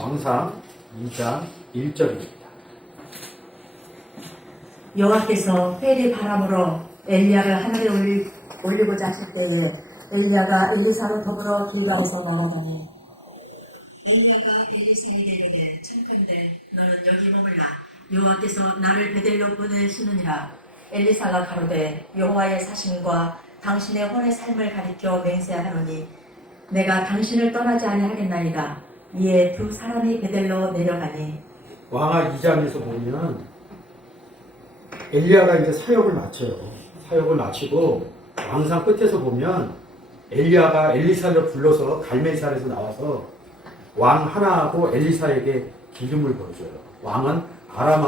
왕상 2장 1절입니다. 여호와께서 회리 바람으로 엘리야를 하늘에 올리고자 하실 때에 엘리야가 엘리사로 더불어 길가에서 날아다니 엘리야가 엘리사에게 이르되 청컨대 너는 여기 머물라 여호와께서 나를 베델로 보내시느니라. 엘리사가 가로되 여호와의 사심과 당신의 혼의 삶을 가리켜 맹세하노니 내가 당신을 떠나지 아니하겠나이다. 이에 두 사람이 베델로 내려가니 왕하 2장에서 보면 엘리야가 이제 사역을 마쳐요. 사역을 마치고 왕상 끝에서 보면 엘리야가 엘리사를 불러서 갈멜산에서 나와서 왕 하나하고 엘리사에게 기름을 부어줘요. 왕은 아람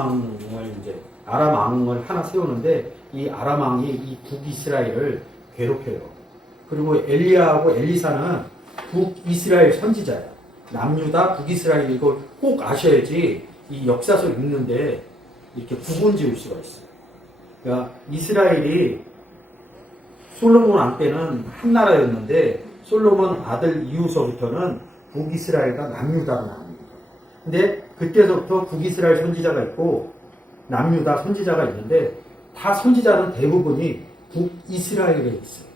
왕을 하나 세우는데 이 아람 왕이 이 북이스라엘을 괴롭혀요. 그리고 엘리야하고 엘리사는 북이스라엘 선지자예요. 남유다 북이스라엘 이걸 꼭 아셔야지 이 역사서 읽는데 이렇게 구분 지을 수가 있어요. 그러니까 이스라엘이 솔로몬 왕 때는 한 나라였는데 솔로몬 아들 이후서부터는 북이스라엘과 남유다가 나옵니다. 근데 그때서부터 북이스라엘 선지자가 있고 남유다 선지자가 있는데 다 선지자는 대부분이 북이스라엘에 있어요.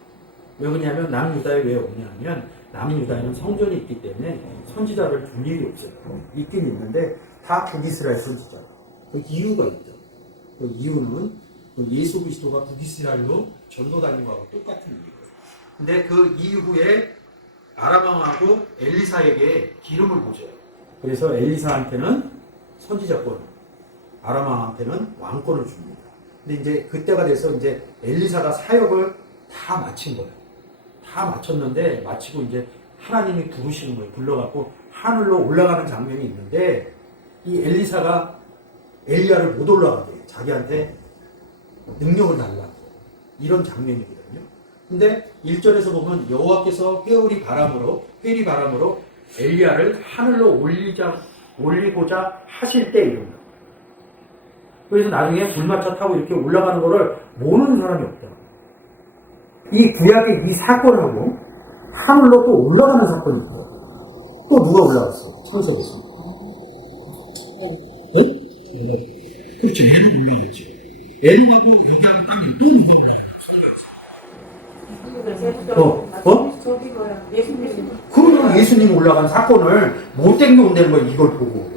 왜 그러냐면 남유다에 왜 오냐면 남유다에는 성전이 있기 때문에 선지자를 줄 일이 없어요. 있긴 있는데 다 북이스라엘 선지자. 그 이유가 있죠. 그 이유는 예수 그리스도가 북이스라엘로 전도 다니고 하고 똑같은 이유예요. 근데 그 이후에 아람 왕하고 엘리사에게 기름을 부어줘요. 그래서 엘리사한테는 선지자권, 아람 왕한테는 왕권을 줍니다. 근데 이제 그때가 돼서 이제 엘리사가 사역을 다 마친 거예요. 다 마쳤는데 마치고 이제 하나님이 부르시는 거예요. 불러갖고 하늘로 올라가는 장면이 있는데 이 엘리사가 엘리야를 못 올라가게 해요. 자기한테 능력을 달라고 이런 장면이거든요. 근데 1절에서 보면 여호와께서 회리 바람으로 엘리야를 하늘로 올리고자 하실 때 이런 거. 그래서 나중에 불마차 타고 이렇게 올라가는 거를 모르는 사람이 없다. 이 구약의 이 사건하고 하늘로 또 올라가는 사건이 있고 또 누가 올라갔어? 창세기에서. 네? 그렇죠. 얘는 올라갔죠. 에녹하고 여기하고 땅이 또 누가 올라가요? 저기 뭐야 예수님. 그러면 예수님 올라간 사건을 못 땡겨온다는 거야. 이걸 보고.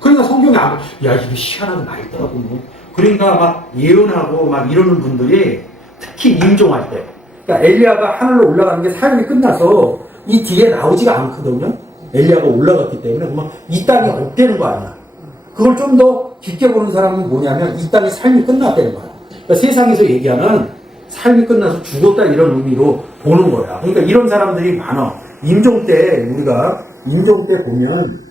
그러니까 성경에 야 이게 희한하게 많이 있더라고. 그러니까 막 예언하고 막 이러는 분들이 특히 임종할 때 그러니까 엘리야가 하늘로 올라가는 게 사역이 끝나서 이 뒤에 나오지가 않거든요. 엘리야가 올라갔기 때문에 그러면 이 땅이 없다는 거 아니야. 그걸 좀 더 깊게 보는 사람은 뭐냐면 이 땅의 삶이 끝났다는 거야. 그러니까 세상에서 얘기하는 삶이 끝나서 죽었다 이런 의미로 보는 거야. 그러니까 이런 사람들이 많아. 임종 때 임종 때 보면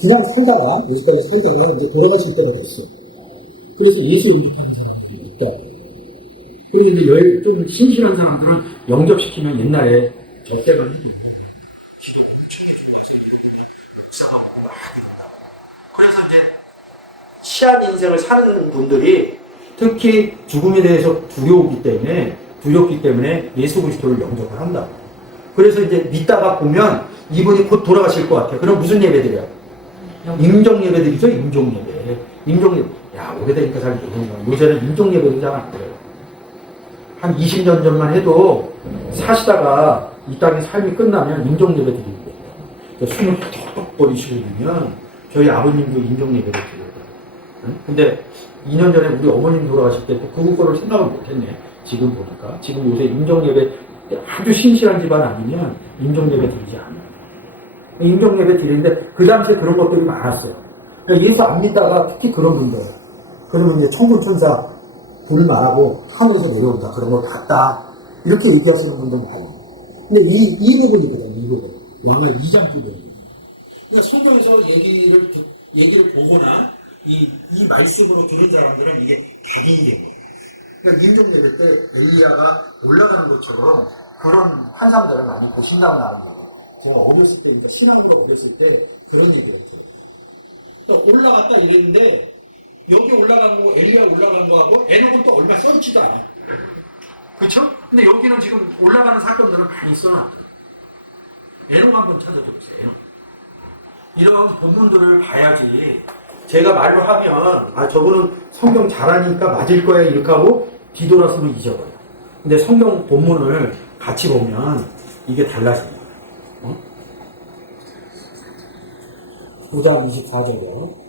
그냥 살다가 여기까지 살다가 이제 돌아가실 때가 됐어. 그래서 예수 영접하는 사람들이 있다. 그리고 왜 좀 신실한 사람들은 영접시키면 옛날에 저 때가 기가 엄청 좋아서 이렇게 역사하고 막 이런다. 그래서 이제 치안 인생을 사는 분들이 특히 죽음에 대해서 두렵기 때문에 예수 그리스도를 영접을 한다. 그래서 이제 믿다가 보면 이분이 곧 돌아가실 것 같아요. 그럼 무슨 예배드려요? 임종 예배드리죠. 임종 예배. 야 오래되니까 잘 모르는 거야. 요새는 임종 예배도 잘 안 돼요. 한 20년 전만 해도 사시다가 이 땅의 삶이 끝나면 임종 예배 드리는 거예요. 숨을 턱턱 버리시고 있으면 저희 아버님도 임종 예배를 드려요. 근데 2년 전에 우리 어머님 돌아가실 때 그거를 생각을 못했네. 지금 보니까. 지금 요새 임종 예배 아주 신실한 집안 아니면 임종 예배 드리지 않아요. 임종 예배 드리는데 그 당시에 그런 것들이 많았어요. 예수 안 믿다가 특히 그런 분들. 그러면 이제 천군천사 불 말하고 하늘에서 내려온다. 그런 걸 봤다. 이렇게 얘기하시는 분들 많아요. 근데 이 부분이거든요. 이 부분. 왕의 2장 부분이에요. 그러니까 성경에서 얘기를 보거나 이 말씀으로 들은 사람들은 이게 답이 있는 거예요. 그러니까 임종 예배 때 엘리야가 올라가는 것처럼 그런 환상들을 많이 보신다고 나옵니다. 제가 어렸을 때, 그러니까 신앙으로 어렸을 때 그런 얘기를 했어요. 그러니까 올라갔다 이랬는데 여기 올라간 거, 엘리야 올라간 거하고 에녹은 또 얼마 써있지도 않아. 그렇죠? 근데 여기는 지금 올라가는 사건들은 많이 써놨죠. 에녹 한번 찾아줘보세요. 에녹. 이런 본문들을 봐야지. 제가 말을 하면 아 저거는 성경 잘하니까 맞을 거야 이렇게 하고 뒤돌아서면 잊어버려. 근데 성경 본문을 같이 보면 이게 달라집니다. 어? 9장 24절이요.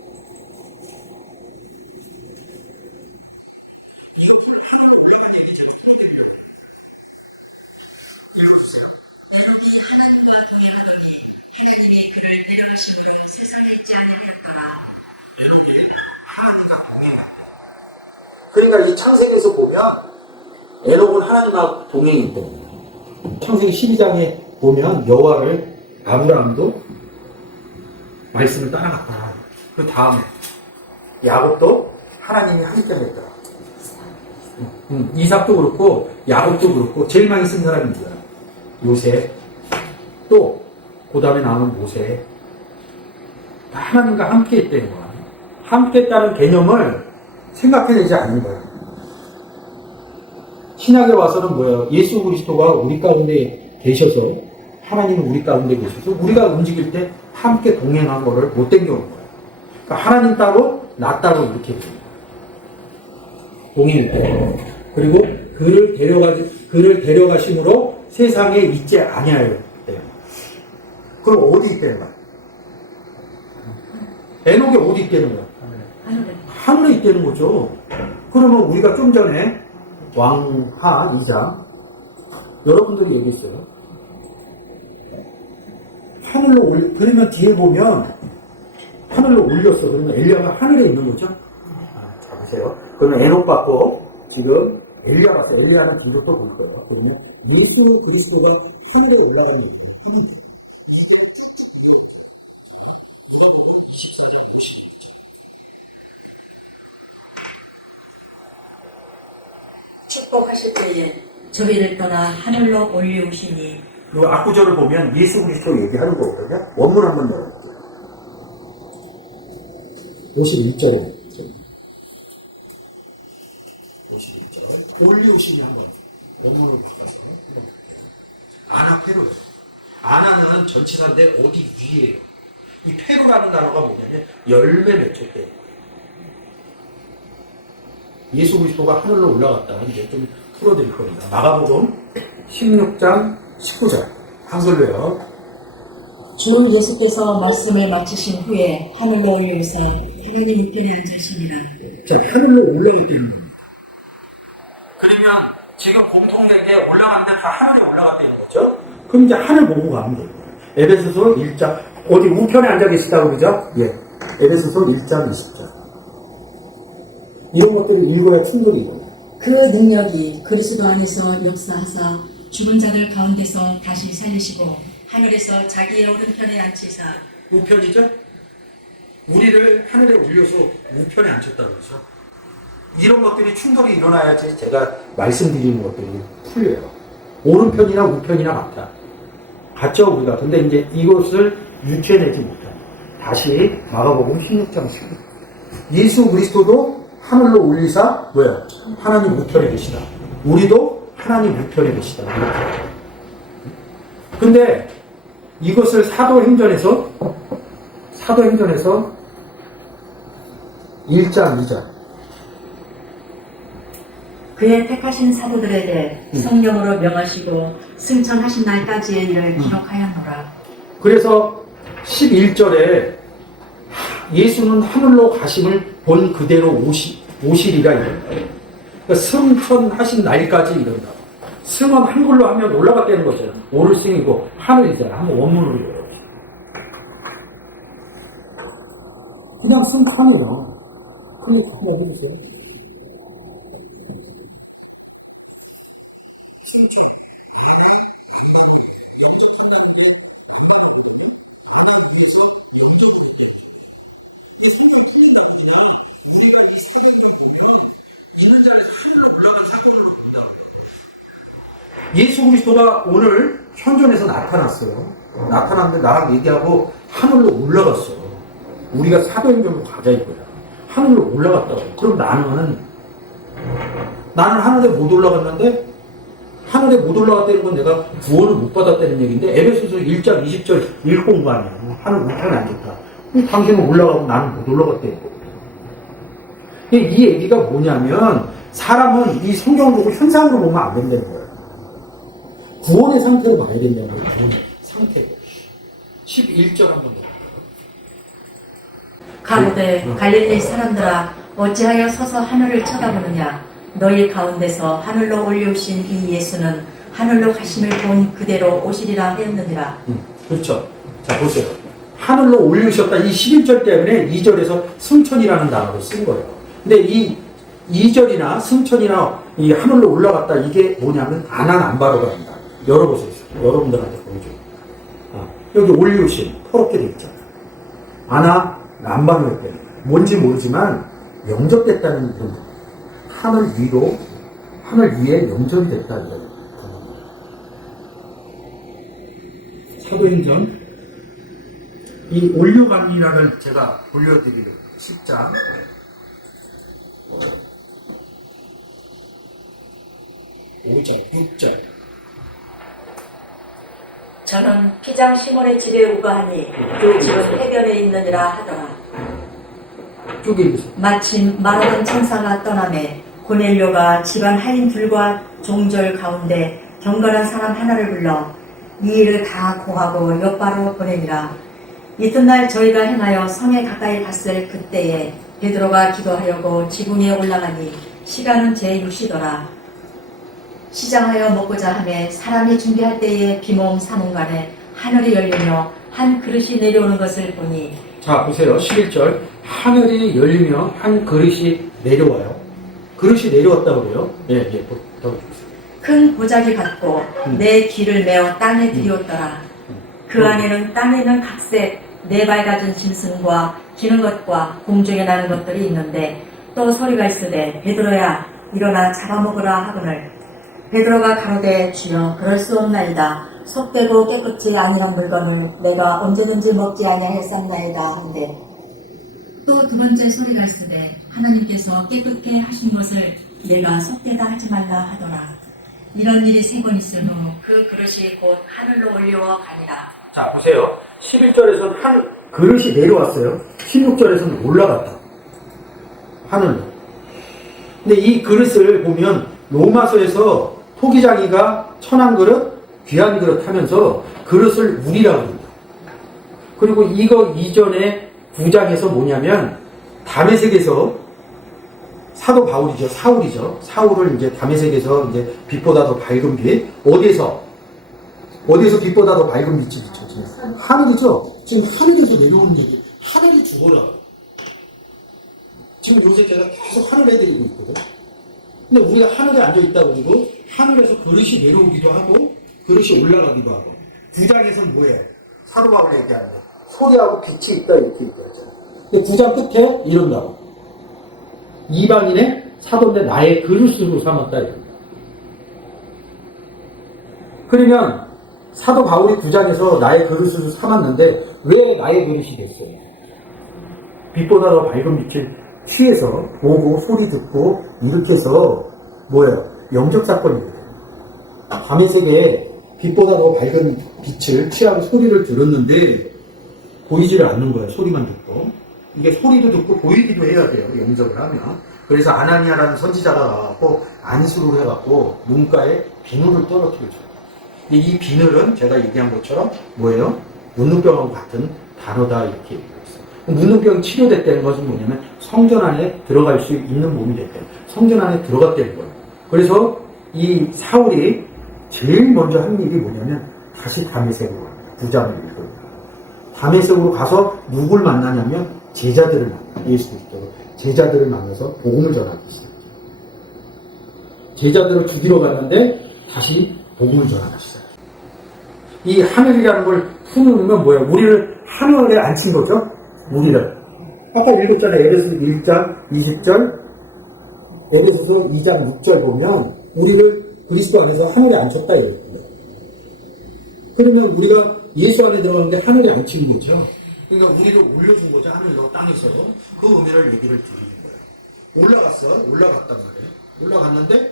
그러니까 이 창세기에서 보면 에녹은 하나님하고 동행이 때문에 창세기 12장에 보면 여호와를 아브라함도 말씀을 따라갔다. 그 다음에 야곱도 하나님이 하기 때문에 했더라. 이삭도 그렇고 야곱도 그렇고 제일 많이 쓴 사람이 누구야? 요셉. 또 그 다음에 나오는 모세. 다 하나님과 함께 했다는 거야. 함께 했다는 개념을 생각해내지 않는 거예요. 신약에 와서는 뭐예요? 예수 그리스도가 우리 가운데 계셔서 하나님은 우리 가운데 계셔서 우리가 움직일 때 함께 동행한 거를 못 땡겨온 거예요. 그러니까 하나님 따로 나 따로 이렇게 됩니다. 동행일 때. 그리고 그를 데려가심으로 세상에 있지 아니하여. 그럼 어디 있다는 거야? 에녹이 어디 있다는 거야? 하늘에 있다는 거죠. 그러면 우리가 좀 전에 왕하 2장 여러분들이 얘기했어요. 하늘로 그러면 뒤에 보면 하늘로 올렸어. 그러면 엘리야가 하늘에 있는 거죠. 자 보세요. 그러면 에녹 받고 지금 엘리야 봤어요. 엘리야는 뒤로 또 볼 거예요. 그러면 예수 그리스도가 하늘에 올라가는 거예요. 축복하실 때에 저희를 떠나 하늘로 올리우시니. 이 앞구절을 보면 예수 그리스도 얘기하는 거거든요. 원문 한번 내려볼게요. 51절에 51절 올리우시니 한번 원문을 바꿔서 아나페로. 아나는 전치사인데 어디 위에요. 이 페로라는 단어가 뭐냐면 열매 맺힐 때. 예수 그리스도가 하늘로 올라갔다. 이제 좀 풀어드릴 겁니다. 마가복음 16장 19절 한글로요. 주 예수께서 말씀을 마치신 후에 하늘로 올리우사 하나님 우편에 앉으시니라. 자, 하늘로 올라갔다는 겁니다. 그러면 지금 공통되게 올라갔는데 다 하늘에 올라갔다는 거죠? 그럼 이제 하늘 보고 가면 돼요. 에베소서 1장 어디 우편에 앉아 계시다고 그러죠? 예. 에베소서 1장 20절. 이런 것들을 읽어야 충분히 이거예요. 그 능력이 그리스도 안에서 역사하사 죽은 자들 가운데서 다시 살리시고 하늘에서 자기의 오른편에 앉히사. 우편이죠? 우리를 하늘에 올려서 우편에 앉혔다고 그러죠. 이런 것들이 충돌이 일어나야지 제가 말씀드리는 것들이 풀려요. 오른편이나 우편이나 같다. 같죠, 우리가. 근데 이제 이것을 유추해내지 못합니다. 다시 마가복음 16장 19. 예수 그리스도도 하늘로 올리사 뭐야? 하나님 우편에 계시다. 우리도 하나님 우편에 계시다. 근데 이것을 사도행전에서 1장 2절 그의 택하신 사도들에게 성령으로 명하시고 승천하신 날까지의 일을 기록하였노라. 그래서 11절에 예수는 하늘로 가심을 본 그대로 오시리라 이런다. 그러니까 승천하신 날까지 이런다. 승은 한글로 하면 올라갔다는 거잖아요. 오를 승이고 하늘이잖아요. 한번 원문으로 읽어요. 그냥 승천이에요. 클릭 한번 해주세요. 예수 그리스도가 오늘 현존에서 나타났어요. 나타났는데 나랑 얘기하고 하늘로 올라갔어. 우리가 사도행전으로 가자 이거야. 하늘로 올라갔다고. 그럼 나는 하늘에 못 올라갔는데 하늘에 못 올라갔다는 건 내가 구원을 못 받았다는 얘기인데 에베소서 1장 20절 읽고 온 거 아니에요. 하늘 우편이 안 좋다. 당신은 올라가고 나는 못 올라갔대. 이 얘기가 뭐냐면 사람은 이 성경을 보고 현상으로 보면 안 된다는 거예요. 구원의 상태로 봐야 된다는 거예요. 구원의 상태로. 11절 한번 더. 가로되 갈릴리 사람들아 어찌하여 서서 하늘을 쳐다보느냐 너희 가운데서 하늘로 올리우신 이 예수는 하늘로 가심을 본 그대로 오시리라 하였느니라. 그렇죠. 자 보세요. 하늘로 올리셨다. 이 11절 때문에 2절에서 승천이라는 단어를 쓴 거예요. 근데 이 2절이나 승천이나 이 하늘로 올라갔다 이게 뭐냐면 아난안바로가 합니다. 열어보세요. 여러분들한테 보여줘요. 여기 올리우신 퍼렇게 돼 있잖아요. 아난안바로였대요. 뭔지 모르지만 영접됐다는 그런 하늘 위로 하늘 위에 영접이 됐다는 거예요. 사도행전 이 올류관이라는 제가 보여드리려고 10장 5절 6절 저는 피장 시몬의 집에 우거하니 그 집은 해변에 있느니라 하더라. 쭉 읽으세요. 마침 말하던 천사가 떠나매 고넬료가 집안 하인들과 종절 가운데 경건한 사람 하나를 불러 이 일을 다 고하고 옆바로 보내니라. 이튿날 저희가 행하여 성에 가까이 갔을 그때에 베드로가 기도하려고 지붕에 올라가니 시간은 제6시더라. 시장하여 먹고자 하매 사람이 준비할 때에 비몽 사몽간에 하늘이 열리며 한 그릇이 내려오는 것을 보니 자 보세요. 11절 하늘이 열리며 한 그릇이 내려와요. 그릇이 내려왔다고 그래요. 예, 더 주세요. 큰 보자기 같고 내 귀를 메어 땅에 들이었더라. 그 안에는 땅에는 각색 네 발 가진 짐승과 기는 것과 공중에 나는 것들이 있는데 또 소리가 있으되 베드로야 일어나 잡아먹으라 하거늘 베드로가 가로되 주여 그럴 수 없나이다. 속되고 깨끗이 아니한 물건을 내가 언제든지 먹지 아니하였었나이다 한데 또 두 번째 소리가 있으되 하나님께서 깨끗게 하신 것을 내가 속되다 하지 말라 하더라. 이런 일이 3번 있은 후 그 그릇이 곧 하늘로 올리워 가니라. 자 보세요. 11절에서는 한 그릇이 내려왔어요. 16절에서는 올라갔다. 하늘로. 근데 이 그릇을 보면 로마서에서 토기장이가 천한 그릇, 귀한 그릇 하면서 그릇을 우리라고 합니다. 그리고 이거 이전에 9장에서 뭐냐면 다메섹에서 사도 바울이죠. 사울을 이제 다메섹에서 이제 빛보다 더 밝은 빛. 어디에서 빛보다 더 밝은 빛이 비춰지냐? 하늘이죠. 지금 하늘에서 내려오는 얘기. 하늘이 죽어라. 지금 요새 제가 계속 하늘 해드리고 있거든. 근데 우리가 하늘에 앉아 있다고 그러고 하늘에서 그릇이 내려오기도 하고 그릇이 올라가기도 하고. 9장에서는 뭐예요? 사도 바울 얘기하는 거. 소리하고 빛이 있다 이렇게 얘기하잖아요. 근데 9장 끝에 이런다고. 이방인의 사도인데 나의 그릇으로 삼았다 이겁니다. 그러면 사도 바울이 9장에서 나의 그릇으로 삼았는데 왜 나의 그릇이 됐어요? 빛보다 더 밝은 빛을 취해서 보고 소리 듣고 이렇게 해서 뭐예요? 영적 사건이거든요. 다메섹에 빛보다 더 밝은 빛을 취하고 소리를 들었는데 보이지를 않는 거예요. 소리만 듣고. 이게 소리도 듣고 보이기도 해야 돼요. 영접을 하면. 그래서 아나니아라는 선지자가 나와서 안수를 해갖고 눈가에 비늘을 떨어뜨려줘요. 이 비늘은 제가 얘기한 것처럼 뭐예요? 문둥병하고 같은 단어다 이렇게 얘기했어요. 문둥병이 치료됐다는 것은 뭐냐면 성전 안에 들어갈 수 있는 몸이 됐대요. 성전 안에 들어갔다는 거예요. 그래서 이 사울이 제일 먼저 한 일이 뭐냐면 다시 다메섹으로 갑니다. 9장을 읽어요. 다메섹으로 가서 누굴 만나냐면 제자들을 만나요. 예수 그리스도로 제자들을 만나서 복음을 전하기 시작해요. 제자들을 죽이러 갔는데 다시 복음을 전하기 시작해요. 이 하늘이라는 걸 품으면 뭐야? 우리를 하늘에 앉힌 거죠? 우리를. 아까 읽었잖아요. 에베소서 1장 20절, 에베소서 2장 6절 보면 우리를 그리스도 안에서 하늘에 앉혔다 이랬거든요. 그러면 우리가 예수 안에 들어가는데 하늘에 앉힌 거죠. 그러니까 우리를 올려준 거죠. 하늘로 땅에서. 그 의미를 얘기를 드리는 거예요. 올라갔단 말이에요. 올라갔는데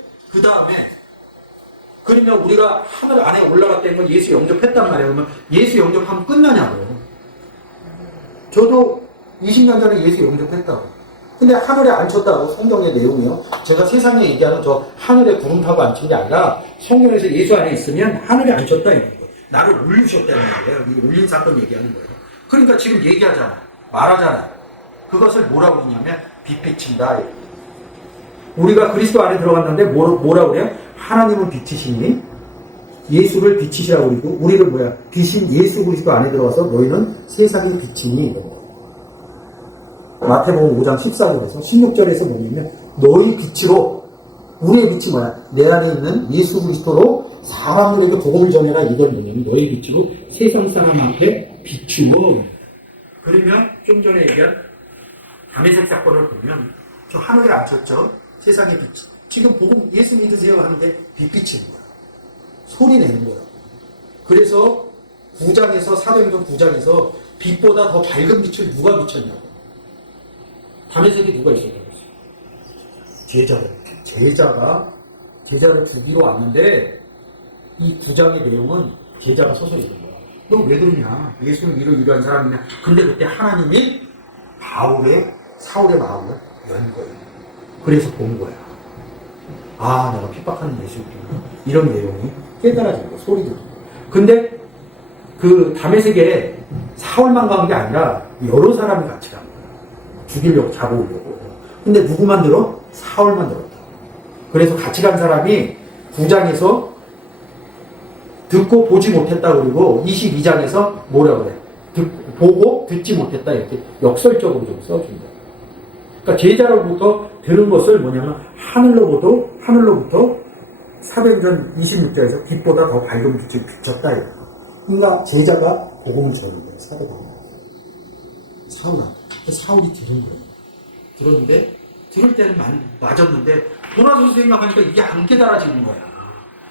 그 그러면 우리가 하늘 안에 올라갔다는 건 예수 영접했단 말이에요. 그러면 예수 영접하면 끝나냐고. 저도 20년 전에 예수 영접했다고. 근데 하늘에 앉혔다고 성경의 내용이요. 제가 세상에 얘기하는 저 하늘에 구름 타고 앉힌 게 아니라 성경에서 예수 안에 있으면 하늘에 앉혔다 이런 거예요. 나를 올리셨다는 거예요. 이 올린 사건 얘기하는 거예요. 그러니까 지금 얘기하잖아. 말하잖아. 그것을 뭐라고 그러냐면 빛비친다. 우리가 그리스도 안에 들어갔는데 뭐라고 그래요? 하나님은 빛이시니 예수를 빛이시라고 그러고 우리를 뭐야? 빛인 예수 그리스도 안에 들어가서 너희는 세상의 빛이니 마태복음 5장 14절에서 16절에서 뭐냐면 너희 빛으로 우리의 빛이 뭐야? 내 안에 있는 예수 그리스도로 사람들에게 복음을 전해라. 이건 뭐냐면 너희 빛으로 세상 사람 앞에 비추어. 그러면 좀 전에 얘기한 다메섹 사건을 보면 저 하늘에 앉혔죠. 세상의 빛. 지금 복음 예수 믿으세요 하는데 빛 비치는 거야. 소리 내는 거야. 그래서 9장에서 사도행전 9장에서 빛보다 더 밝은 빛을 누가 비쳤냐고. 다메섹에 누가 있었다고 했어요? 제자를. 제자를 죽이러 왔는데 이 9장의 내용은 제자가 서서 있는 거야. 너 왜 그러냐? 예수는 이러한 사람이냐? 근데 그때 하나님이 사울의 마음을 연 거예요. 그래서 본 거야. 아, 내가 핍박하는 예수구나. 이런 내용이 깨달아진 거야. 소리 듣고. 근데 그 다메섹에 사울만 간 게 아니라 여러 사람이 같이 간 거야. 죽이려고 잡아오려고. 근데 누구만 들어? 사울만 들었다. 그래서 같이 간 사람이 9장에서 듣고 보지 못했다 그러고 22장에서 뭐라 그래? 보고 듣지 못했다 이렇게 역설적으로 좀 써준다. 그러니까 제자로부터 들은 것을 뭐냐면 하늘로부터 사도행전 26장에서 빛보다 더 밝은 빛을 비쳤다. 그러니까 제자가 복음을 전한 거예요. 사울이 들은 거예요. 들었는데 들을 때는 맞았는데 돌아서서 생각하니까 이게 안 깨달아지는 거야.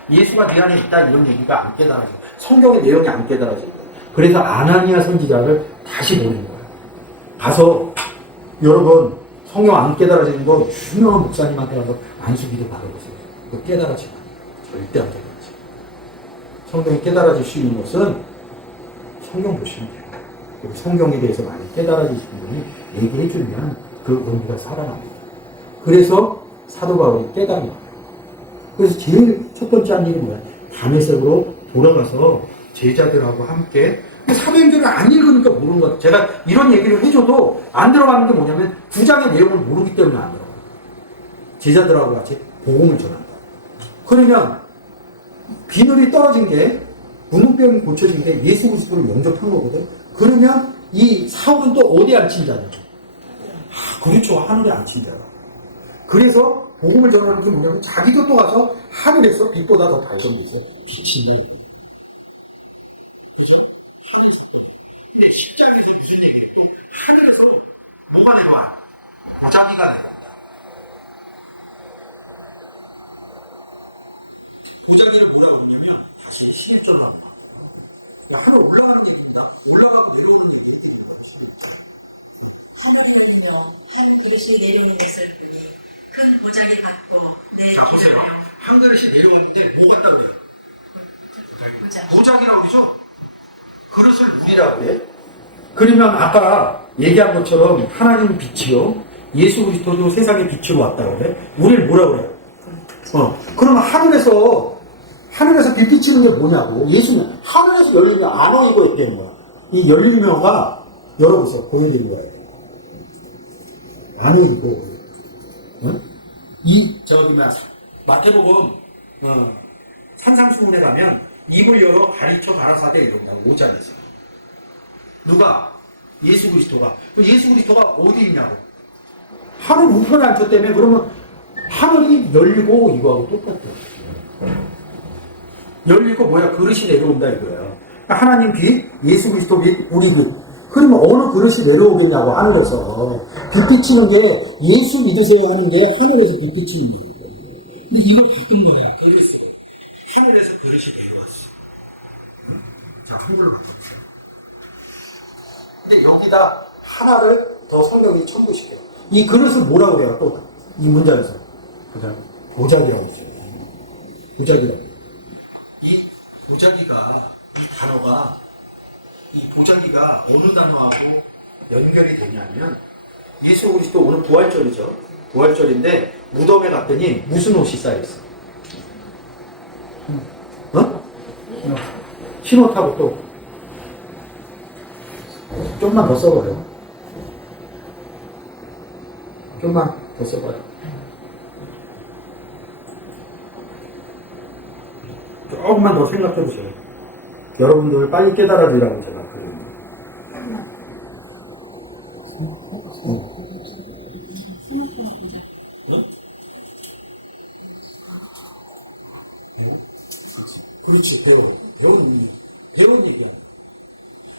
예수가 네 안에 있다 이런 얘기가 안 깨달아지고 성경의 내용이 안 깨달아지고 그래서 아나니아 선지자를 다시 보낸 거야. 가서 여러분 성경 안 깨달아지는 거 유명한 목사님한테 가서 안수기도 받아보세요. 그거 깨달아지면 절대 안 깨달아져. 성경이 깨달아질 수 있는 것은 성경 보시면 돼요. 그리고 성경에 대해서 많이 깨달아지시는 분이 얘기해 주면 그 은혜가 살아납니다. 그래서 사도 바울이 깨달은 거예요. 그래서 제일 첫 번째 한 일이 뭐야? 다메섹으로 돌아가서 제자들하고 함께 사도행전을 안 읽으니까 모르는 것 같아요. 제가 이런 얘기를 해줘도 안 들어가는 게 뭐냐면 9장의 내용을 모르기 때문에 안 들어가요. 제자들하고 같이 복음을 전한다. 그러면 비늘이 떨어진 게 문둥병이 고쳐진 게 예수 그리스도를 영접한 거거든. 그러면 이 사울은 또 어디 앉힌 자냐? 그렇죠. 하늘에 앉힌 자야. 그래서 복음을 전하는 게 뭐냐면 자기도 또 가서 하늘에서 빛보다 더 밝은 곳에 비친다. 근데 10장에서 무슨 얘기했고 하늘에서 뭐가 내려와? 보자기가 내려온다. 보자기를 뭐라고 그러냐면 다시 시집전합니다. 하늘 올라가는 게 있다. 올라가고 내려오는 게 있다. 하늘에는요 한 그릇이 내려오는 것을 보니 큰 보자기 같고 자 보세요. 한 그릇이 내려오는데 뭐 같다 그래요? 보자기라고 그러죠? 그릇을 우리라고 해? 그러면 아까 얘기한 것처럼 하나님 빛이요 예수 그리스도도 세상의 빛으로 왔다고 그래? 우리를 뭐라고 그래? 그러면 하늘에서 빛 비치는 게 뭐냐고. 예수는 하늘에서 열리면 안어 이거 있다는 거야. 이 열리면가 열어보세요. 보여드리는 거야. 안어 이거. 응? 마태복음 산상수훈에 가면 입을 열어 가르쳐 가라사대 이런다고 5장에서. 누가? 예수 그리스도가. 예수 그리스도가 어디 있냐고. 하늘 우편에 앉혔다며. 그러면 하늘이 열리고 이거하고 똑같아. 열리고 뭐야? 그릇이 내려온다 이거야. 하나님 빛, 예수 그리스도 빛, 우리 빛. 그러면 어느 그릇이 내려오겠냐고 하늘에서. 빛 비치는 게 예수 믿으세요 하는 게 하늘에서 빛 비치는 거예요. 근데 이걸 바꾼 거야. 하늘에서 그릇이 내려왔어. 자, 한글로 바꿔주세요. 근데 여기다 하나를 더 성경이 첨부시켜요. 이 그릇을 뭐라고 그래요? 또 이 문장에서 보자기라고 했어요. 보자기라고. 보자기가, 이 단어가, 이 보자기가 어느 단어하고 연결이 되냐면, 예수 그리스도 오늘 부활절이죠. 부활절인데, 무덤에 갔더니 무슨 옷이 쌓여있어? 어? 흰옷하고 또, 좀만 더 써봐요. 좀만 더 써봐요. 조금만 더 생각해 보세요. 여러분들 빨리 깨달아지라고 제가 그래요. 그렇지, 배운 얘기야.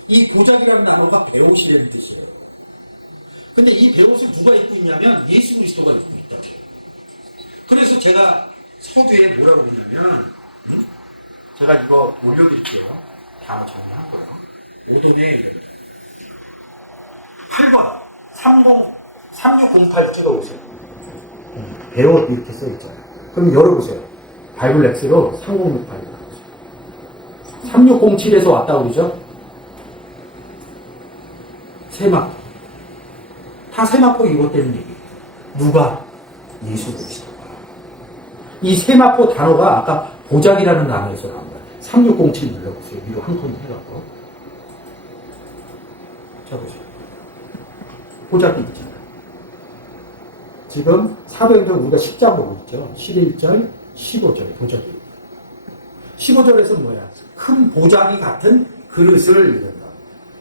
이 고작이라는 단어가 배옷이라는 뜻이에요. 근데 이 배옷을 누가 입고 있냐면 예수 그리스도가 입고 있다. 그래서 제가 서두에 뭐라고 그러냐면, 제가 이거 올려드릴게요. 다음 정리할 거예요. 5돈에 8번 3608 찍어보세요. 배옷 이렇게 써있잖아요. 그럼 열어보세요. 바이블 X로 3068 3607에서 왔다 그러죠? 세마포. 다 세마포 입었다는 얘기예요. 누가? 예수 그리스도가. 이 세마포 단어가 아까 보자기라는 단어에서 나온 거예요. 3607 눌러보세요. 위로 한 톤 해갖고. 자, 보세요. 보자기 있잖아요. 지금 사도행전 우리가 10장 보고 있죠. 11절, 15절 보자기. 15절에서 뭐야? 큰 보자기 같은 그릇을 이른다.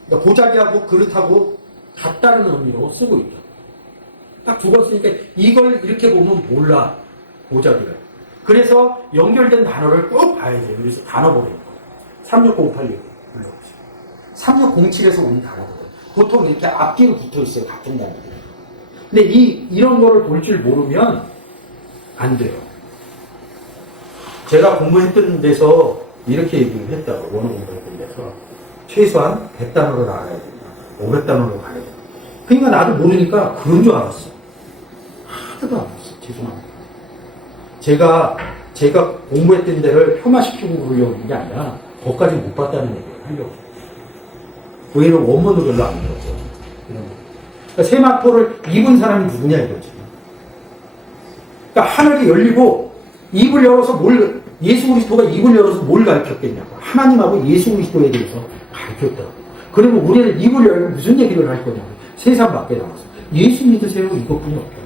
그러니까 보자기하고 그릇하고 같다는 의미로 쓰고 있죠. 딱 두 번 쓰니까 이걸 이렇게 보면 몰라. 보자기를. 그래서 연결된 단어를 꼭 봐야 돼요. 그래서 단어 보내는 거예요. 3608 불러보세요. 3607에서 온 단어거든. 보통 이렇게 앞뒤로 붙어 있어요. 같은 단어들. 근데 이런 거를 볼 줄 모르면 안 돼요. 제가 공부했던 데서 이렇게 얘기를 했다고. 원어 공부했던 데서 최소한 100단어를 알아야 된다. 500단어로 가야 된다. 그러니까 나도 모르니까 그런 줄 알았어. 하나도 안 알았어. 죄송합니다. 제가 공부했던 데를 폄하시키고 그러려고 하는 게 아니라 거기까지 못 봤다는 얘기를 하려고. 왜냐면 원문도 별로 안 들었죠. 그러니까 세마포를 입은 사람이 누구냐 이거지. 그러니까 하늘이 열리고 입을 열어서 예수 그리스도가 입을 열어서 뭘 가르쳤겠냐고. 하나님하고 예수 그리스도에 대해서 가르쳤다고. 그러면 우리는 입을 열고 무슨 얘기를 할 거냐고. 세상 밖에 나와서. 예수 믿으세요. 이것뿐이 없다.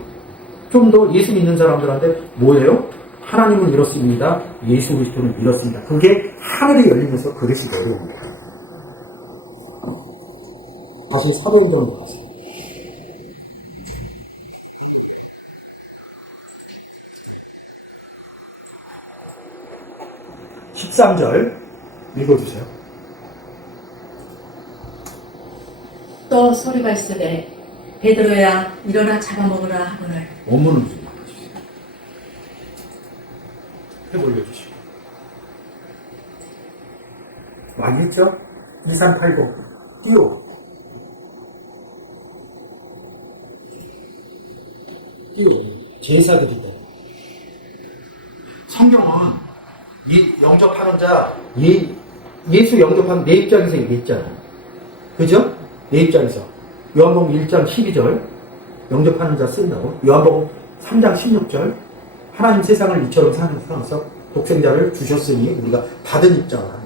좀 더 예수 믿는 사람들한테 뭐예요? 하나님은 이렇습니다. 예수 그리스도는 이렇습니다. 그게 하늘이 열리면서 그릇이 내려오는 거예요. 다시 사도행전으로 가세요. 13절 읽어주세요. 또 소리가 있으되 베드로야 일어나 잡아먹으라 하거늘. 원문은 무슨 말이지? 해 올려주시고. 많이 했죠? 2380 띄워. 제사드리다. 성경은 영접하는 자, 예수 영접하는 내 입장에서 얘기했잖아요. 그죠? 내 입장에서. 요한복음 1장 12절, 영접하는 자 쓴다고. 요한복음 3장 16절, 하나님 세상을 이처럼 사랑해서 독생자를 주셨으니 우리가 받은 입장을 한다.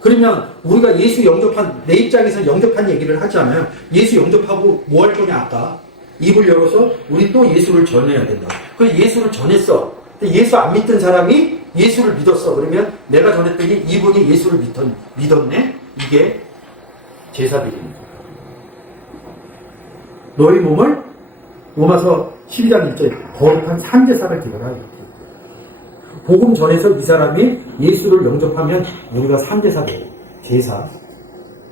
그러면 우리가 예수 영접한, 내 입장에서 영접한 얘기를 하잖아요. 예수 영접하고 뭐 할 거냐, 아까. 입을 열어서 우리 또 예수를 전해야 된다. 그래서 예수를 전했어. 근데 예수 안 믿던 사람이 예수를 믿었어. 그러면 내가 전했더니 이분이 예수를 믿었네? 이게 제사드립니다. 너희 몸을 로마서 12장 1절 거룩한 산제사를 드려라. 복음 전해서 이 사람이 예수를 영접하면 우리가 산제사를 제사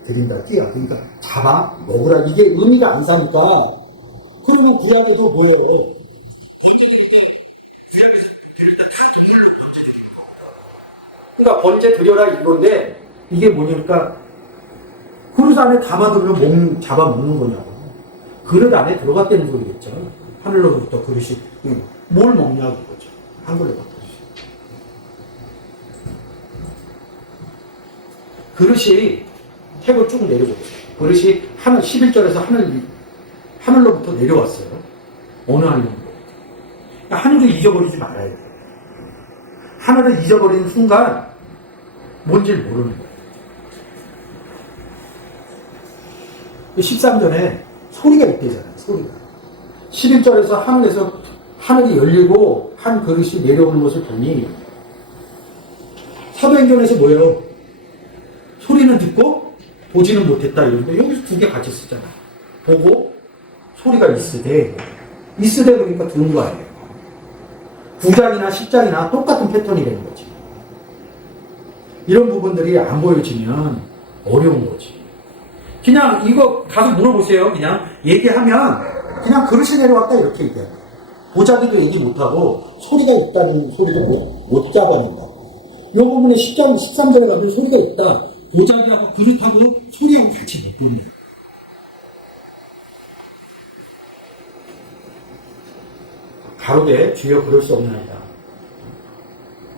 드린다. 뛰어. 그러니까 잡아 먹으라. 이게 의미가 안 사니까. 그러면 그 안에도 뭐예요? 그러니까 번제 드려라 이건데 이게 뭐냐니까 그릇 안에 담아두면 잡아먹는 거냐고. 그릇 안에 들어갔다는 소리겠죠. 하늘로부터 그릇이 뭘 먹냐고 이거죠. 한글로 바꿔주세요. 그릇이 탭을 쭉 내려보세요. 그릇이 하늘 11절에서 하늘로부터 내려왔어요. 어느 하늘인가? 하늘을 잊어버리지 말아야 돼요. 하늘을 잊어버리는 순간 뭔지 모르는 거예요. 13절에 소리가 있대잖아요. 소리가. 11절에서 하늘이 열리고 한 그릇이 내려오는 것을 보니 사도행전에서 뭐예요? 소리는 듣고 보지는 못했다 이러는데 여기서 두 개 같이 쓰잖아. 보고 소리가 있으되 그러니까 들은 거 아니에요. 9장이나 10장이나 똑같은 패턴이 되는 거지. 이런 부분들이 안 보여지면 어려운 거지. 그냥 이거 가서 물어보세요. 그냥 얘기하면 그냥 그릇이 내려왔다 이렇게 얘기해요. 보자기도 얘기 못하고 소리가 있다는 소리도 못 잡아낸다고. 이 부분에 10장, 13절에 가면 소리가 있다. 보자기하고 그릇하고 소리하고 같이 못 보는 거예요. 가로되 주여 그럴 수 없나이다.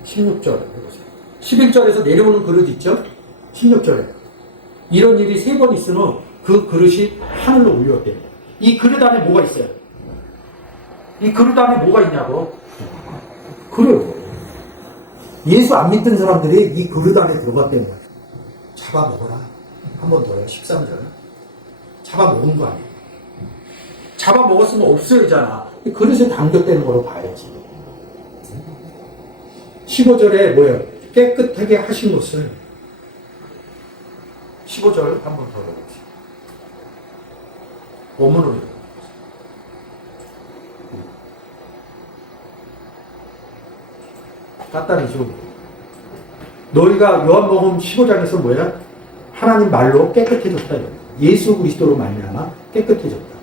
16절 해보세요. 11절에서 내려오는 그릇 있죠? 16절에 이런 일이 3번 있은 후 그 그릇이 하늘로 올려왔대요. 이 그릇 안에 뭐가 있어요? 이 그릇 안에 뭐가 있냐고? 그래요. 예수 안 믿던 사람들이 이 그릇 안에 들어갔다는 거예요. 잡아먹어라. 한 번 더요. 13절. 잡아먹은 거 아니에요. 잡아먹었으면 없어야잖아. 그릇에 담겼다는 거로 봐야지. 15절에 뭐예요? 깨끗하게 하신 것을 15절 한 번 더 해보세요. 원문으로 깐단이죠. 너희가 요한복음 15장에서 뭐야? 하나님 말로 깨끗해졌다. 예수 그리스도로 말미암아 깨끗해졌다.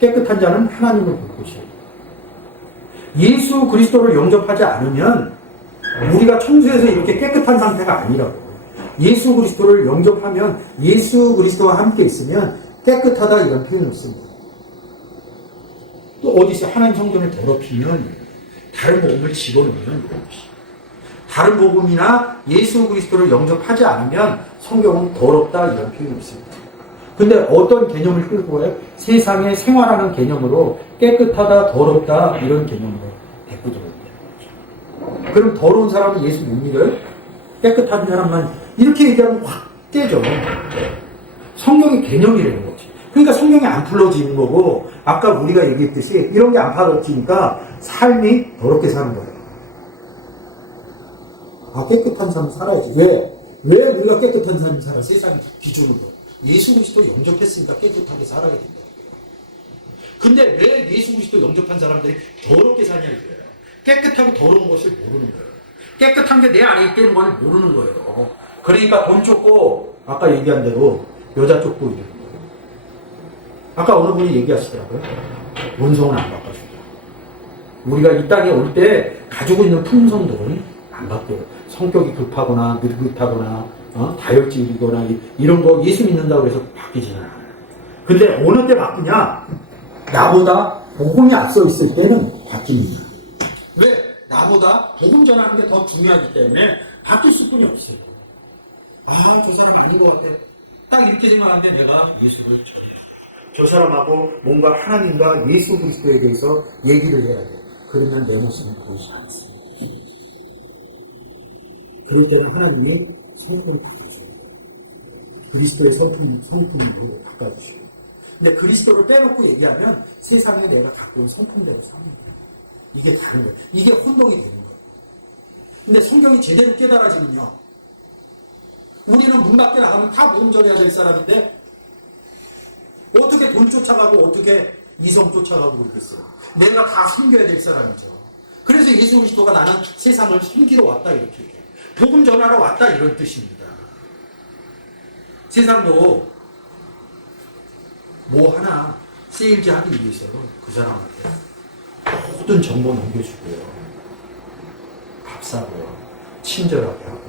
깨끗한 자는 하나님을 볼 것이에요. 예수 그리스도를 영접하지 않으면 우리가 청소해서 이렇게 깨끗한 상태가 아니라고. 예수 그리스도를 영접하면 예수 그리스도와 함께 있으면 깨끗하다 이런 표현을 씁니다. 또 어디서 하나님 성전을 더럽히면 다른 복음을 집어넣으면 다른 복음이나 예수 그리스도를 영접하지 않으면 성경은 더럽다 이런 표현을 씁니다. 근데 어떤 개념을 끌고 가요? 세상에 생활하는 개념으로 깨끗하다, 더럽다 이런 개념으로 데리고 들어옵니다. 그럼 더러운 사람은 예수 못 믿어요? 깨끗한 사람만 이렇게 얘기하면 확 깨져. 성경의 개념이라는 거지. 그러니까 성경이 안 풀어지는 거고 아까 우리가 얘기했듯이 이런 게 안 풀어지니까 삶이 더럽게 사는 거예요. 아, 깨끗한 삶 살아야지. 왜 우리가 깨끗한 삶 살아? 세상 기준으로. 예수 그리스도 영접했으니까 깨끗하게 살아야 된다. 근데 왜 예수 그리스도 영접한 사람들이 더럽게 사냐 이거예요. 깨끗하고 더러운 것을 모르는 거예요. 깨끗한 게 내 안에 있다는 걸 모르는 거예요. 그러니까 돈 쫓고 아까 얘기한 대로 여자 쫓고 이러는 거예요. 아까 어느 분이 얘기하시더라고요. 원성은 안 바꿔준다. 우리가 이 땅에 올 때 가지고 있는 품성들은 안 바뀌어요. 성격이 급하거나 느긋하거나 다혈질이거나 이런 거 예수 믿는다고 해서 바뀌지는 않아요. 근데 어느 때 바뀌냐? 나보다 복음이 앞서 있을 때는 바뀝니다. 왜? 나보다 복음 전하는 게 더 중요하기 때문에 바뀔 수뿐이 없어요. 아, 저 사람 아닌 것 같아. 딱 이렇게 생각하는데 내가 예수를 저 사람하고 뭔가 하나님과 예수 그리스도에 대해서 얘기를 해야 돼. 그러면 내 모습을 보이지 않습니다. 그럴 때는 하나님이 성품을 바꿔주세요. 그리스도의 성품으로 바꿔주시고. 근데 그리스도를 빼놓고 얘기하면 세상에 내가 갖고 온 성품대로 삽니다. 이게 다른 거예요. 이게 혼동이 되는 거예요. 근데 성경이 제대로 깨달아지면요. 우리는 문 밖에 나가면 다 모험전해야 될 사람인데 어떻게 돈 쫓아가고 어떻게 이성 쫓아가고 그러겠어요. 내가 다 섬겨야 될 사람이죠. 그래서 예수 그리스도가 나는 세상을 섬기러 왔다 이렇게 얘기해요. 복음 전하러 왔다 이런 뜻입니다. 세상도 뭐 하나 세일즈 하기 위해서 그 사람한테 모든 정보 넘겨주고요. 밥 사고요. 친절하게 하고.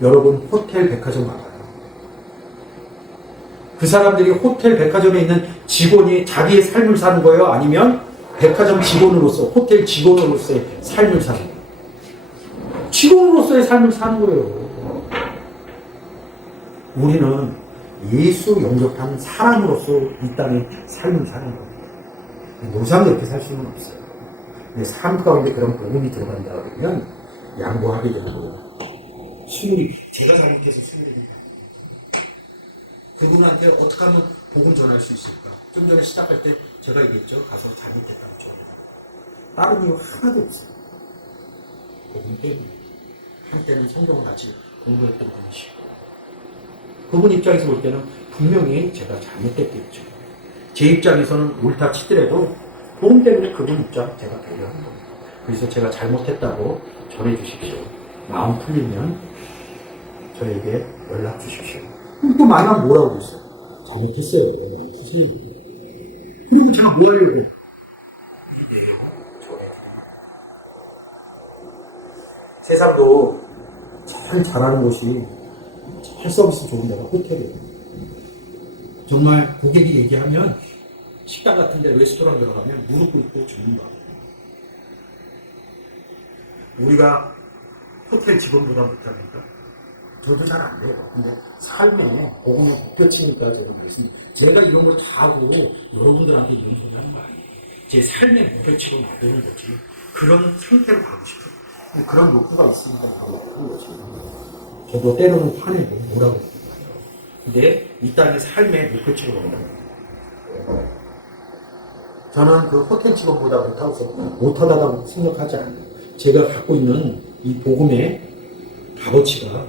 여러분 호텔 백화점 가봐요. 그 사람들이 호텔 백화점에 있는 직원이 자기의 삶을 사는 거예요? 아니면 백화점 직원으로서 호텔 직원으로서의 삶을 사는 거예요? 직원으로서의 삶을 사는 거예요. 우리는 예수 영접한 사람으로서 이 땅에 삶을 사는 겁니다. 노상 이렇게 살 수는 없어요. 근데 삶 가운데 그런 복음이 들어간다 그러면 양보하게 되고 수율이 제가 잘못해서 수율이 그분한테 어떻게 하면 복음 전할 수 있을까? 좀 전에 시작할 때 제가 얘기했죠. 가서 잘못했다고 저 다른 이유 하나도 없어요. 복음 때문에 한때는 성경을 같이 공부했던 분이시고 그분 입장에서 볼 때는 분명히 제가 잘못했겠죠. 제 입장에서는 옳다 치더라도 복음 때문에 그분 입장 제가 배려한 겁니다. 그래서 제가 잘못했다고 전해 주십시오. 마음 풀리면 저에게 연락 주십시오. 또 만약 뭐라고 그랬어요? 잘못했어요. 마음 푸세요. 그리고 제가 뭐 하려고? 이 내용 전해드립니다. 세상도 잘 잘하는 곳이 잘 서비스 좋은 데가 호텔이에요. 정말 고객이 얘기하면 식당 같은 데 레스토랑 들어가면 무릎 꿇고 죽는다. 우리가 호텔 직원보다 못합니까? 저도 잘 안 돼요. 근데 삶에 복음을 곱혀치니까 제가 말했습니다. 제가 이런 걸 다 하고 여러분들한테 이런 소리 하는 거 아니에요. 제 삶에 곱혀치고 만드는 거지. 그런 상태로 가고 싶어요. 그런 욕구가 있으니까 이거 하는 거지. 저도 때로는 화내고 뭐라고 해요. 근데 이 땅의 삶에 곱혀치고 간다. 저는 그 호텔 직원보다 못하다고 생각하지 않아요. 제가 갖고 있는 이 복음의 값어치가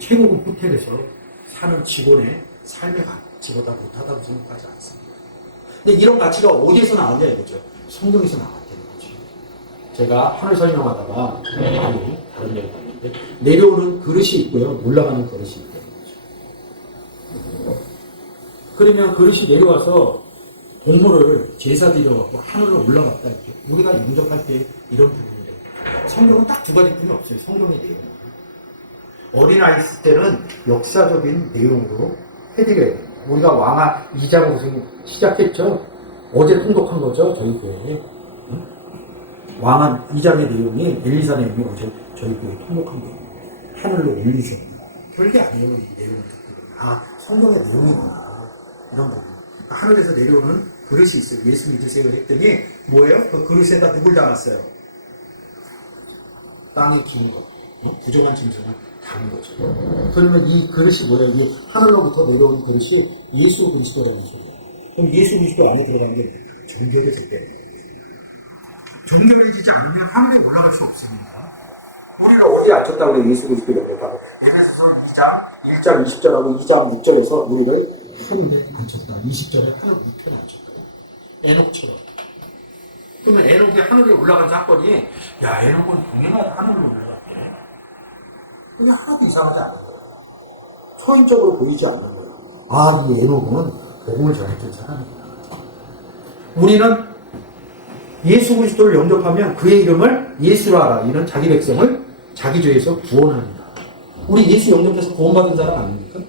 최고급 호텔에서 사는 직원의 삶의 가치보다 못하다고 생각하지 않습니다. 근데 이런 가치가 어디에서 나왔냐 이거죠. 성경에서 나왔다는 거죠. 제가 하늘 설명하다가 아니 다른 데로 갔는데 내려오는 그릇이 있고요. 올라가는 그릇이 있다는 거죠. 그러면 그릇이 내려와서 동물을 제사 드려갖고 하늘로 올라갔다 이렇게 우리가 영접할 때 이런 부분인데 성경은 딱 두 가지뿐이 없어요. 성경의 내용은. 어린아이 있을 때는 역사적인 내용으로 해드려야 돼요. 우리가 왕아 2장으로 시작했죠. 어제 통독한 거죠. 저희 교회에. 응? 왕아 2장의 내용이 엘리사 내용이 어제 저희 교회에 통독한 거예요. 하늘로 올리셨다. 별게 아니에요. 이 내용을 듣고. 아, 성경의 내용이구나. 이런 부분. 하늘에서 내려오는 그릇이 있어요. 예수 믿으세요 했더니 뭐예요? 그 그릇에다 누굴 담았어요? 땅이 긴 거. 부족한 짐승을 담은 거죠. 그러면 이 그릇이 뭐예요? 이게 하늘로부터 내려온 그릇이 예수 그리스도라는 소리예요. 그럼 예수 그리스도 안에 들어가는 게 정결해질 때. 정결해지지 않으면 하늘에 올라갈 수 없습니다. 우리는 어디에 앉혔다고 그래? 예수 그리스도 옆에다가. 에베소서 2장 1장 20절하고 2장 6절에서 우리를 하늘에 앉혔다. 20절에 하늘 우편에 앉혔다. 에녹처럼. 그러면 에녹이 하늘에 올라간 사건이 야 에녹은 동행하다 하늘로 올라갔대. 그게 하나도 이상하지 않은 거예요. 초인적으로 보이지 않는 거예요. 아, 이 에녹은 복음을 전했던 사람이구나. 우리는 예수 그리스도를 영접하면 그의 이름을 예수로 알아. 이는 자기 백성을 자기 죄에서 구원합니다. 우리 예수 영접해서 구원받은 사람 아닙니까?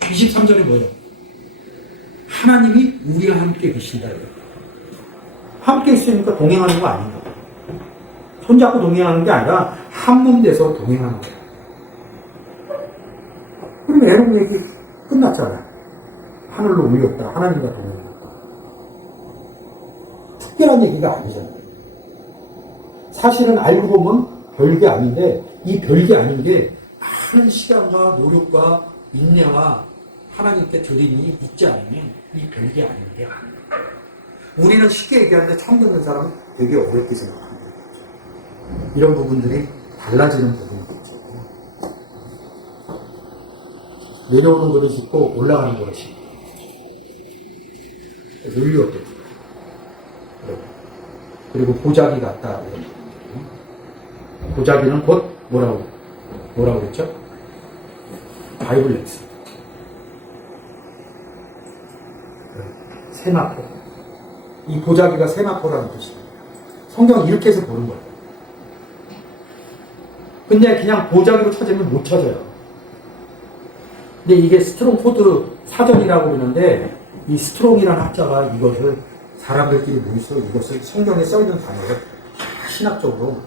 23절에 뭐예요? 하나님이 우리와 함께 계신다. 함께 있으니까 동행하는 거 아닌가? 손잡고 동행하는 게 아니라 한 몸 돼서 동행하는 거예요. 그럼 에녹 얘기 끝났잖아요. 하늘로 올렸다. 하나님과 동행했다. 특별한 얘기가 아니잖아요. 사실은 알고 보면 별게 아닌데 이 별게 아닌 게 많은 시간과 노력과 인내와 하나님께 드림이 있지 않으면 이 별게 아닌 게 아닙니다. 우리는 쉽게 얘기하는데 처음 듣는 사람은 되게 어렵게 생각합니다. 이런 부분들이 달라지는 부분이겠죠. 내려오는 그릇이 있고 올라가는 그릇이 있고 눌렸거든요. 그리고 보자기 같다. 보자기는 곧 뭐라고 그랬죠? 바이블렉스. 세마포. 이 보자기가 세마포라는 뜻이에요. 성경은 이렇게 해서 보는 거예요. 근데 그냥 보자기로 찾으면 못 찾아요. 근데 이게 스트롱포드 사전이라고 그러는데 이 스트롱이라는 학자가 이것을 사람들끼리 모여서 이것을 성경에 써있는 단어를 신학적으로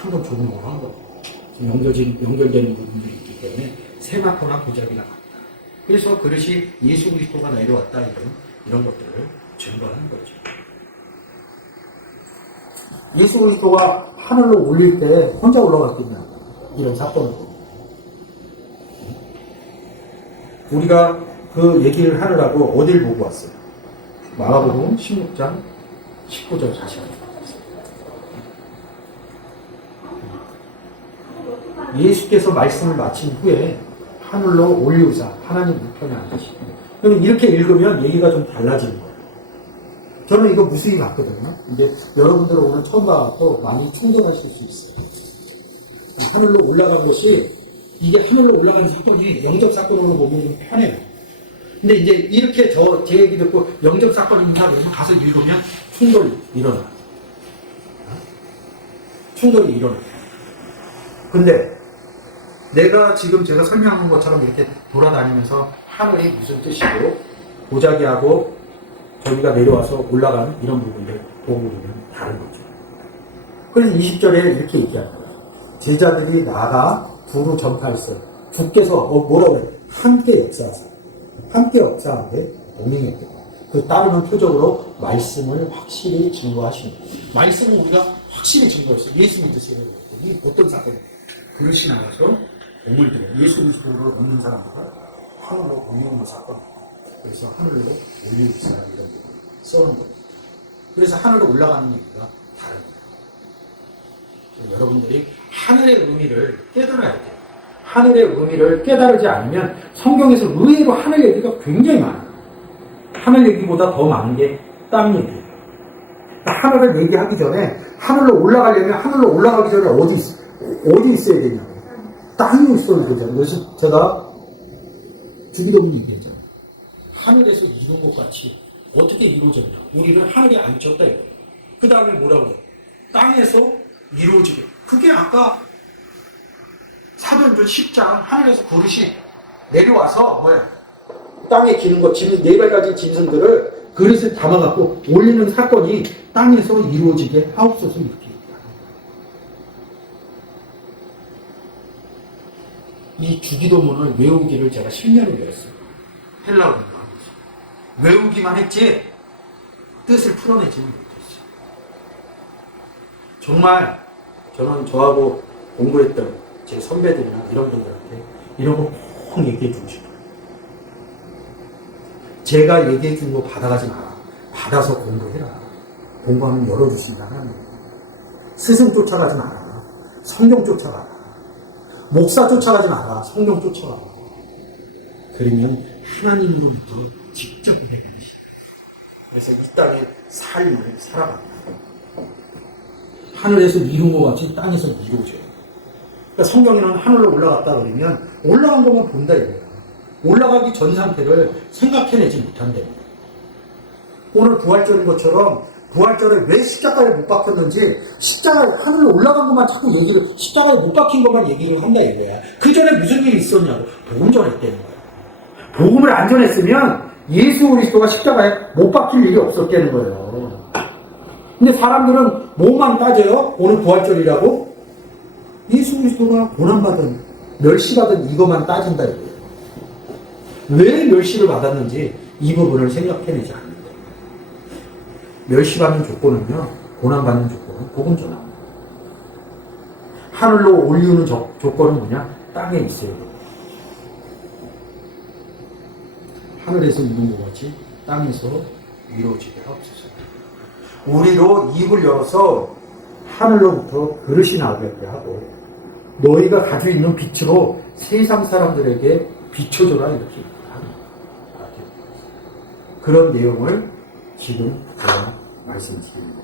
한번 조명을 한 거예요. 연결되는 부분들이 있기 때문에 세마포나 보자기가 같다. 그래서 그릇이 예수 그리스도가 내려왔다 이런 것들을 증거하는 거죠. 예수 그리스도가 하늘로 올릴 때 혼자 올라갔겠냐 이런 사건을 우리가 그 얘기를 하느라고 어딜 보고 왔어요? 마가복음 16장 19절 40절. 예수께서 말씀을 마친 후에 하늘로 올리우사 하나님 우편에 앉으시고 그럼 이렇게 읽으면 얘기가 좀 달라지는 거예요. 저는 이거 무수히 봤거든요. 이제 여러분들 오늘 처음 봐갖고 많이 충전하실 수 있어요. 하늘로 올라간 것이 이게 하늘로 올라가는 사건이 영접 사건으로 보면 좀 편해요. 근데 이제 이렇게 제 얘기 듣고 영접 사건입니다 그러면 가서 읽으면 충돌이 일어나요. 충돌이 일어나요. 근데 내가 지금 제가 설명한 것처럼 이렇게 돌아다니면서 하늘이 무슨 뜻이고 보자기하고 저기가 내려와서 올라가는 이런 부분들 보고 보면 다른 거죠. 그래서 20절에 이렇게 얘기합니다. 제자들이 나가 두루 전파했어요. 주께서 뭐라고 그래? 함께 역사하세요. 함께 역사하는데 동행했다. 그 따르는 표적으로 말씀을 확실히 증거하시는 거예요. 말씀은 우리가 확실히 증거했어요. 예수 믿으세요. 이 어떤 사건이에요? 그릇이 나가서 동물들을 예수 그리스도를 얻는 사람들을 하늘로 올리는 사건. 그래서 하늘로 올리는 사람 이런 거 써놓은 거예요. 그래서 하늘로 올라가는 얘기가 다른 거예요. 여러분들이 하늘의 의미를 깨달아야 돼요. 하늘의 의미를 깨달지 않으면 성경에서 의외로 하늘 얘기가 굉장히 많아요. 하늘 얘기보다 더 많은 게 땅 얘기예요. 하늘을 얘기하기 전에 하늘로 올라가려면 하늘로 올라가기 전에 어디 있어야 되냐고. 땅이 있어야 되잖아요. 그래서 제가 주기도문 얘기했잖아요. 하늘에서 이룬 것 같이 어떻게 이루어졌냐. 우리를 하늘에 앉혔다 이거예요. 그 다음에 뭐라고 해요? 땅에서 이루어지게. 그게 아까 사도행전 10장 하늘에서 그릇이 내려와서 뭐야? 땅에 기는 것, 네 가지 짐승들을 그릇에 담아갖고 올리는 사건이 땅에서 이루어지게 하옵소서 이렇게 얘기합니다. 이 주기도문을 외우기를 제가 10년을 배웠어요. 헬라어로 외우기만 했지 뜻을 풀어내지는 못했어요. 정말 저는 저하고 공부했던 제 선배들이나 이런 분들한테 이런 거 꼭 얘기해 주고 싶어요. 제가 얘기해 준 거 받아가지 마라. 받아서 공부해라. 공부하면 열어주신다 하나님. 스승 쫓아가지 마라. 성경 쫓아가라. 목사 쫓아가지 마라. 성경 쫓아가라. 그러면 하나님으로부터 직접 배가시다. 그래서 이 땅의 삶을 살아갑니다. 하늘에서 이룬 것 같이 땅에서 이루어져요. 그러니까 성경에는 하늘로 올라갔다 그러면 올라간 것만 본다 이거예요. 올라가기 전 상태를 생각해내지 못한다. 오늘 부활절인 것처럼 부활절에 왜 십자가에 못 박혔는지 십자가에 하늘로 올라간 것만 자꾸 십자가에 못 박힌 것만 얘기를 한다 이거야. 그 전에 무슨 일이 있었냐고. 복음 전했다는 거야. 복음을 안 전했으면 예수 그리스도가 십자가에 못 박힐 일이 없었다는 거예요. 근데 사람들은 뭐만 따져요? 오늘 부활절이라고? 예수 그리스도가 고난받은 멸시받은 이것만 따진다 이거예요. 왜 멸시를 받았는지 이 부분을 생각해내지 않는다. 멸시받는 조건은요, 고난받는 조건은 복음 전합니다. 하늘로 올리는 조건은 뭐냐? 땅에 있어야 돼요. 하늘에서 이룬 것 같이 땅에서 이루어지게 하옵소서. 우리로 입을 열어서 하늘로부터 그릇이 나오게 하고 너희가 가지고 있는 빛으로 세상 사람들에게 비춰줘라 이렇게 합니다. 그런 내용을 지금 제가 말씀드립니다.